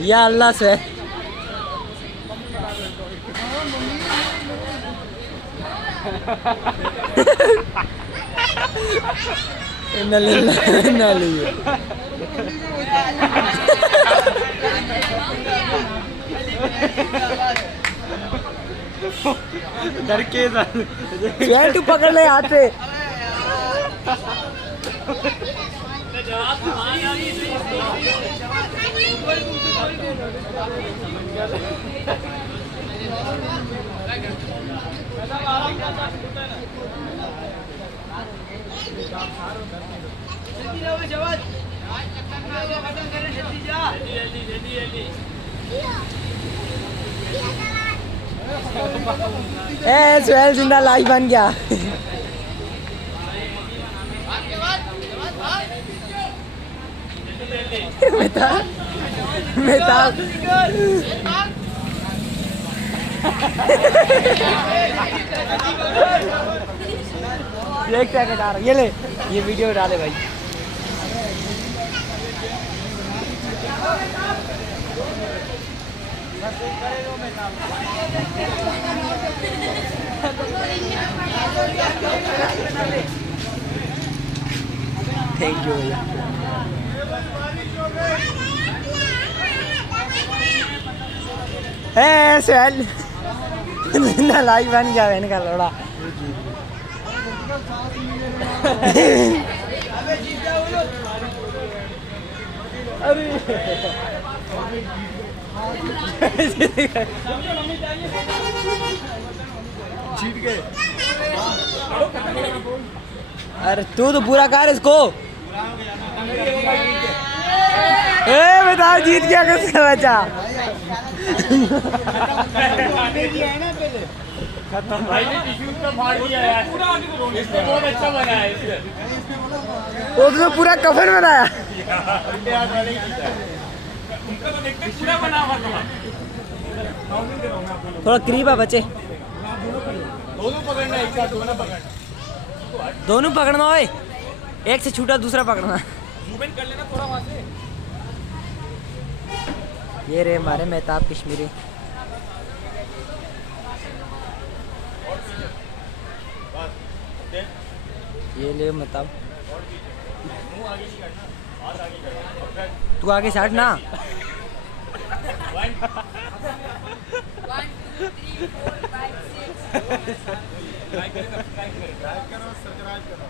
या अल्लाह से डर के तू पकड़ ले हाथ से। सुहेल जिंदा लाइव बन गया। ये ले, ये वीडियो डाले भाई। थैंक यू भैया। सुहेल लाइव बन गया इनका लोड़ा। जीत गए। अरे तू तो पूरा कर इसको। बताओ जीत गया किसका बचा? भाई ने टिश्यू तो फाड़ दिया यार। इसने बहुत अच्छा बनाया है इसने। वो तो पूरा कफन बनाया। उनका तो देखते पूरा बना हुआ था। थोड़ा करीब आ बच्चे। दोनों पकड़ना एक साथ, दोनों पकड़ना। दोनों पकड़ना होए, एक से छूटा दूसरा पकड़ना। जूम इन कर लेना थोड़ा वहां से। ये रे हमारे मेहताब कश्मीरी। ये ले मेहताब, तू आगे साइड ना। 1 2 3 4 5 6 ट्राई करो, सब्सक्राइब करो।